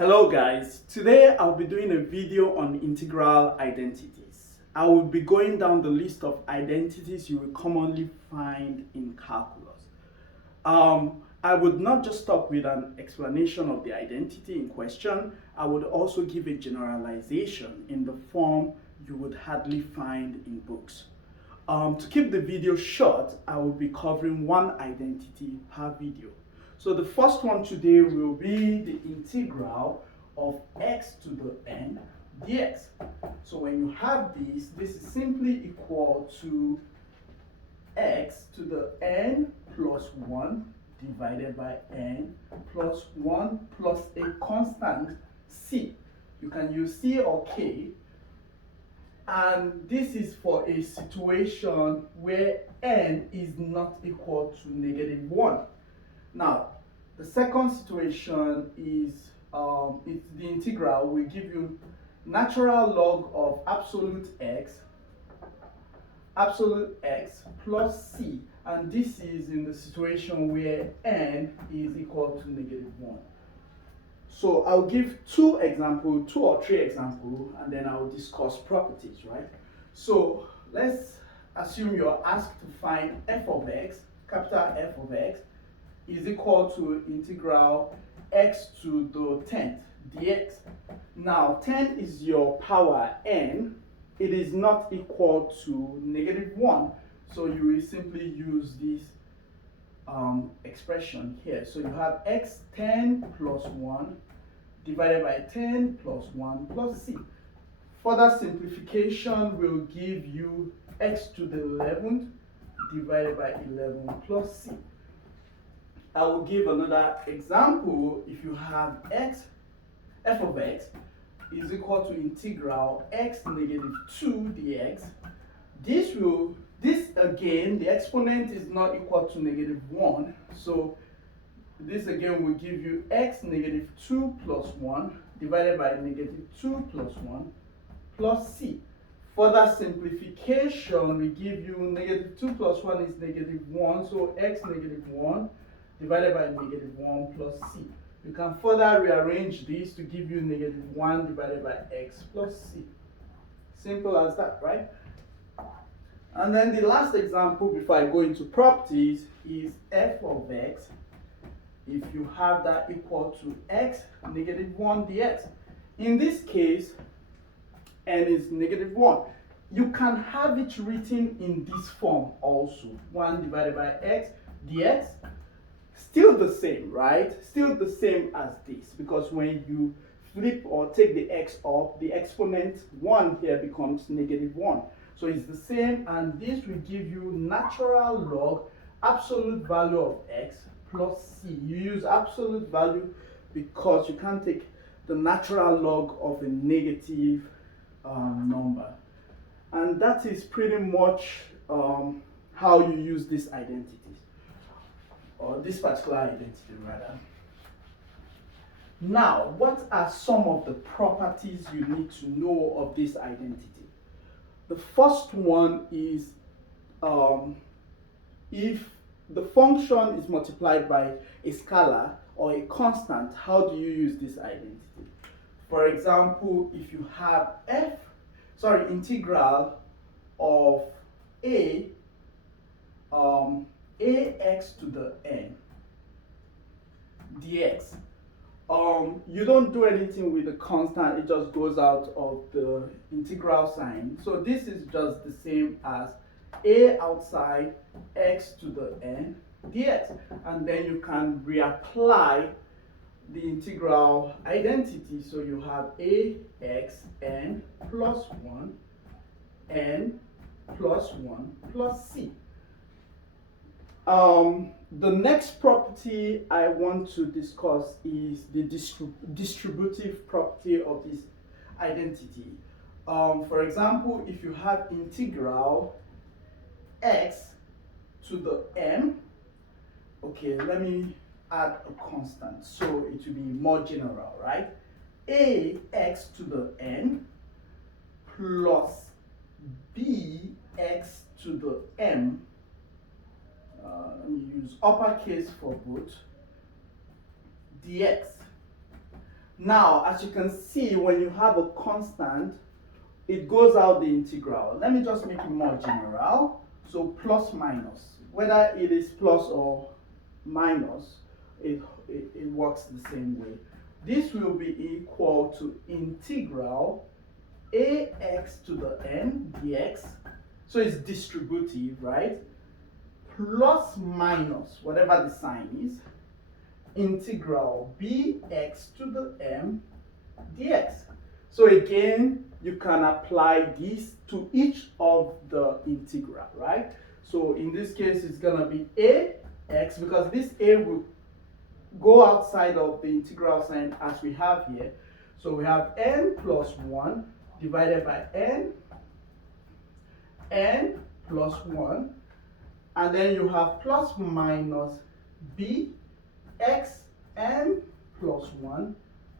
Hello guys, today I'll be doing a video on integral identities. I will be going down the list of identities you will commonly find in calculus. I would not just stop with an explanation of the identity in question, I would also give a generalization in the form you would hardly find in books. To keep the video short, I will be covering one identity per video. So the first one today will be the integral of x to the n dx. So when you have this is simply equal to x to the n plus 1 divided by n plus 1 plus a constant c. You can use c or k. And this is for a situation where n is not equal to -1. Now, the second situation is it's the integral will give you natural log of absolute x plus c, and this is in the situation where n is equal to -1. So I'll give two or three examples, and then I'll discuss properties, right? So let's assume you're asked to find f of x, capital F of x, is equal to integral x to the 10th dx. Now 10 is your power n. It is not equal to -1, so you will simply use this expression here. So you have x 10 plus 1 divided by 10 plus 1 plus c. Further simplification will give you x to the 11th divided by 11 plus c. I will give another example. If you have f of x is equal to integral x -2 dx, this again, the exponent is not equal to -1, so this again will give you x -2 plus 1 divided by -2 plus 1 plus c. Further simplification will give you -2 plus 1 is -1, so x -1 divided by -1 plus c. You can further rearrange this to give you -1 divided by x plus c. Simple as that, right? And then the last example before I go into properties is f of x. If you have that equal to x -1 dx. In this case, n is -1. You can have it written in this form also, 1 divided by x dx. Still the same, right? Still the same as this, because when you flip or take the x up, the exponent 1 here becomes -1. So it's the same, and this will give you natural log absolute value of x plus c. You use absolute value because you can't take the natural log of a negative number. And that is pretty much how you use this identity, or this particular identity rather. Now, what are some of the properties you need to know of this identity? The first one is if the function is multiplied by a scalar or a constant, how do you use this identity? For example, if you have integral of ax to the n dx, you don't do anything with the constant, it just goes out of the integral sign. So this is just the same as a outside x to the n dx, and then you can reapply the integral identity. So you have ax n plus 1 n plus 1 plus c. The next property I want to discuss is the distributive property of this identity. For example, if you have integral x to the m, okay, let me add a constant so it will be more general, right? Ax to the n plus bx to the m. Let me use uppercase for both, dx. Now, as you can see, when you have a constant, it goes out the integral. Let me just make it more general. So plus minus, whether it is plus or minus, it works the same way. This will be equal to integral ax to the n dx. So it's distributive, right? Plus minus, whatever the sign is, integral bx to the m dx. So again, you can apply this to each of the integral, right? So in this case, it's gonna be ax, because this a will go outside of the integral sign as we have here. So we have n plus 1 divided by n plus 1, and then you have plus minus bx n plus 1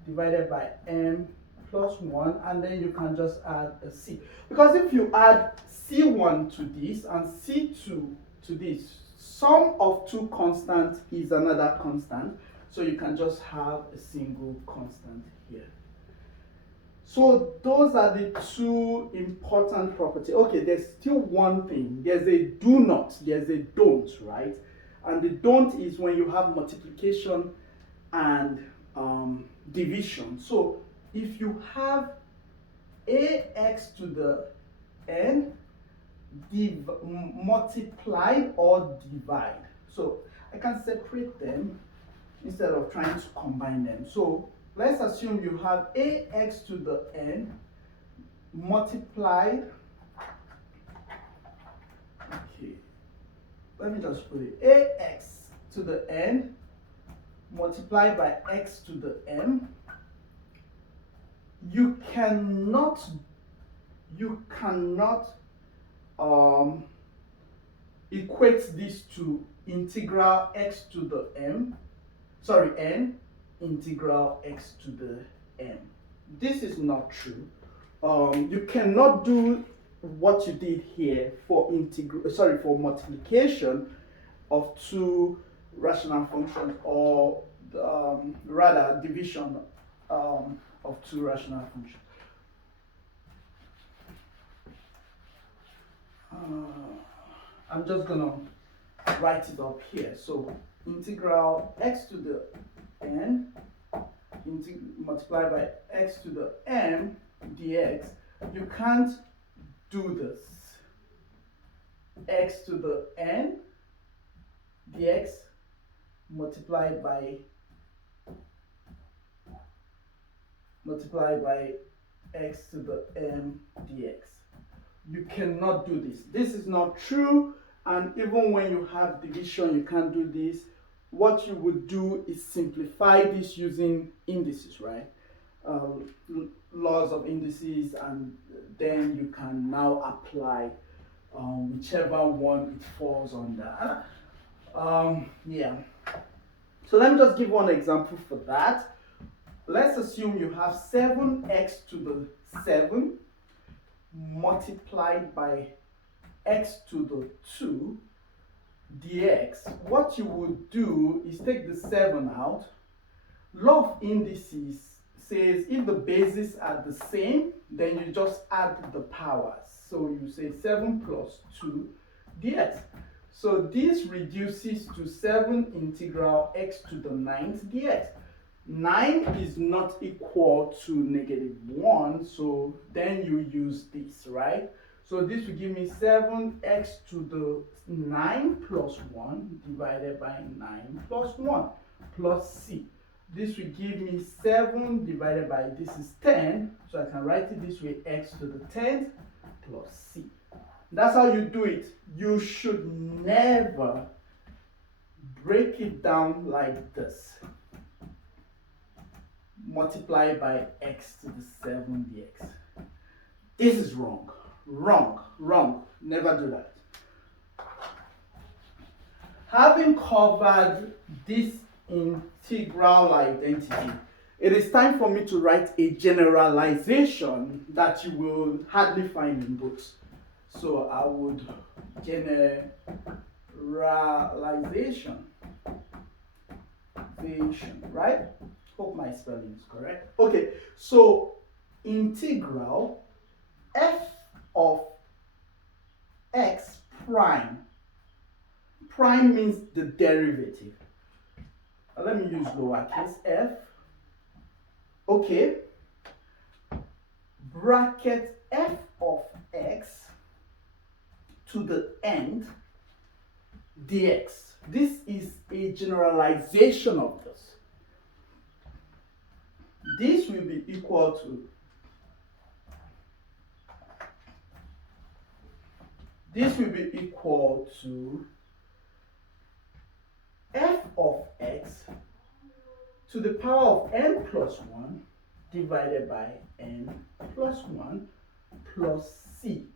divided by m plus 1, and then you can just add a c. Because if you add c1 to this and c2 to this, sum of two constants is another constant, so you can just have a single constant here. So those are the two important properties. Okay, there's still one thing. There's a do not, there's a don't, right? And the don't is when you have multiplication and division. So if you have ax to the n multiplied or divide, so I can separate them instead of trying to combine them. So let's assume you have ax to the n multiplied, okay, let me just put it, ax to the n multiplied by x to the m. You cannot equate this to integral x to the m, sorry, n integral x to the m. This is not true. You cannot do what you did here for for multiplication of two rational functions, or rather division of two rational functions. I'm just gonna write it up here. So integral x to the n multiplied by x to the m dx. You can't do this. X to the n dx multiplied by x to the m dx. You cannot do this. This is not true, and even when you have division, you can't do this. What you would do is simplify this using indices, right? Laws of indices, and then you can now apply whichever one it falls under. Yeah. So let me just give one example for that. Let's assume you have 7x to the 7 multiplied by x to the 2 dx. What you would do is take the 7 out. Law of indices says if the bases are the same, then you just add the powers. So you say 7 plus 2 dx. So this reduces to 7 integral x to the 9th dx. 9 is not equal to -1, so then you use this, right? So this will give me 7x to the 9 plus 1 divided by 9 plus 1 plus c. This will give me 7 divided by, this is 10, so I can write it this way, x to the 10th plus c. That's how you do it. You should never break it down like this. Multiply by x to the 7 dx. This is wrong. Wrong. Wrong. Never do that. Having covered this integral identity, it is time for me to write a generalization that you will hardly find in books. So I would generalization, right? Hope my spelling is correct. Okay, so integral f of x prime. Prime means the derivative. Let me use lowercase f. Okay. Bracket f of x to the end dx. This is a generalization of this. This will be equal to f of x to the power of n plus 1 divided by n plus 1 plus c.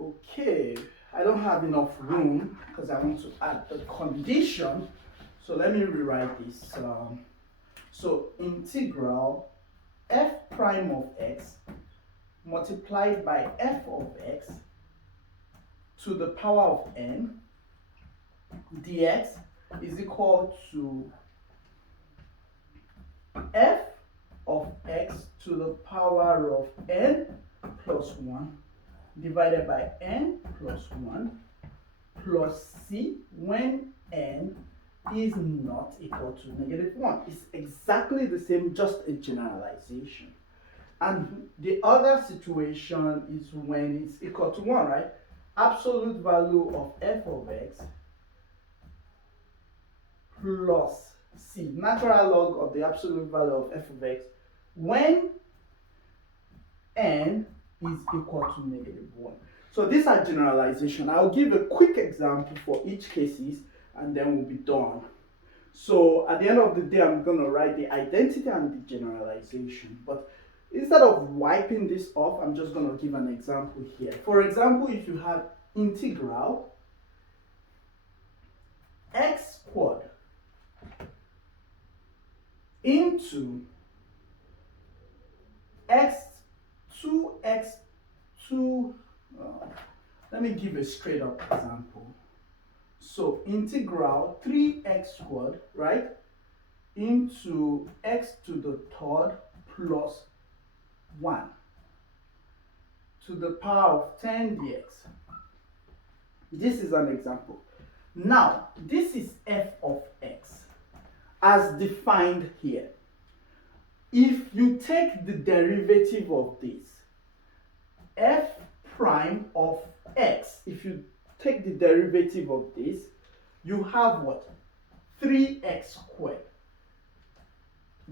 Okay, I don't have enough room because I want to add the condition. So let me rewrite this. So integral f prime of x multiplied by f of x to the power of n dx is equal to f of x to the power of n plus 1 divided by n plus 1 plus c when n is not equal to -1. It's exactly the same, just a generalization. And the other situation is when it's equal to 1, right? Absolute value of f of x plus c, natural log of the absolute value of f of x when n is equal to -1. So these are generalization. I'll give a quick example for each cases and then we'll be done. So at the end of the day, I'm going to write the identity and the generalization. But instead of wiping this off, I'm just going to give an example here. For example, if you have integral x squared into x2, let me give a straight up example. So integral 3x squared, right, into x to the third plus 1 to the power of 10 dx. This is an example. Now, this is f of x as defined here. If you take the derivative of this, f prime of x, if you take the derivative of this, you have what? 3x squared.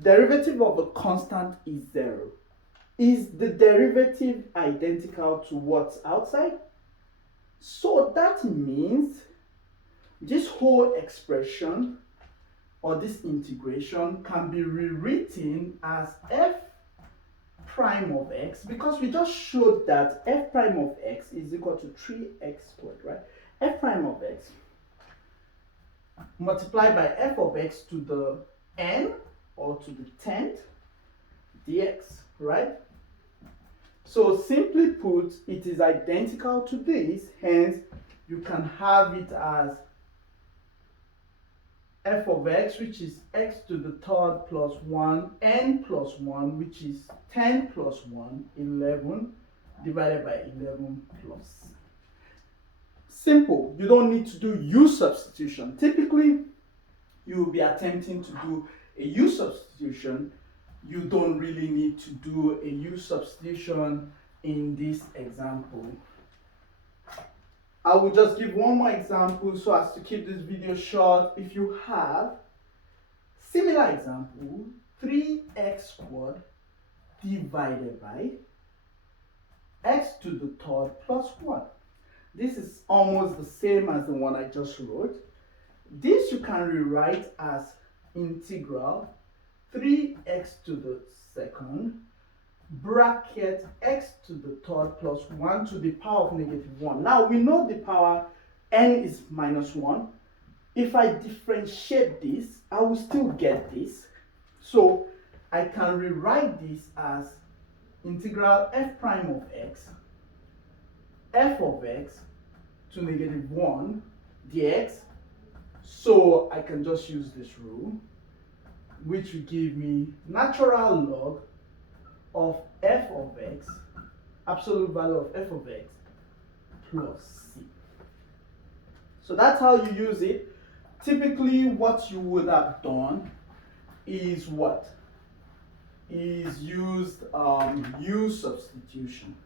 Derivative of a constant is 0. Is the derivative identical to what's outside? So that means this whole expression or this integration can be rewritten as f prime of x, because we just showed that f prime of x is equal to 3x squared, right? F prime of x multiplied by f of x to the n or to the 10th dx, right? So simply put, it is identical to this, hence you can have it as f of x, which is x to the third plus 1, n plus 1, which is 10 plus 1, 11, divided by 11 plus c. Simple. You don't need to do u substitution. Typically, you will be attempting to do a u substitution. You don't really need to do a u substitution in this example. I will just give one more example so as to keep this video short. If you have similar example, 3x squared divided by x to the third plus 1. This is almost the same as the one I just wrote. This you can rewrite as integral 3x to the second bracket x to the third plus 1 to the power of -1. Now we know the power n is -1. If I differentiate this, I will still get this. So I can rewrite this as integral f prime of x, f of x to -1 dx. So I can just use this rule. which will give me natural log of f of x, absolute value of f of x, plus c. So that's how you use it. Typically, what you would have done is what? Is used U substitution.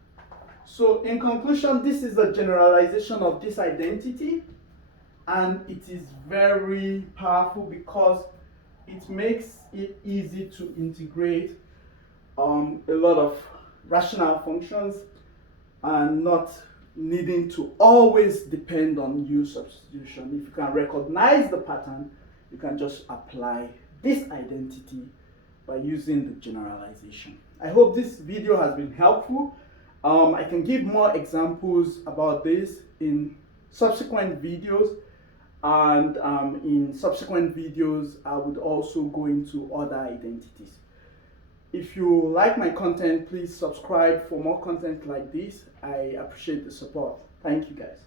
So in conclusion, this is a generalization of this identity, and it is very powerful because it makes it easy to integrate a lot of rational functions and not needing to always depend on U substitution. If you can recognize the pattern, you can just apply this identity by using the generalization. I hope this video has been helpful. I can give more examples about this in subsequent videos, and in subsequent videos I would also go into other identities. If you like my content, please subscribe for more content like this. I appreciate the support. Thank you guys.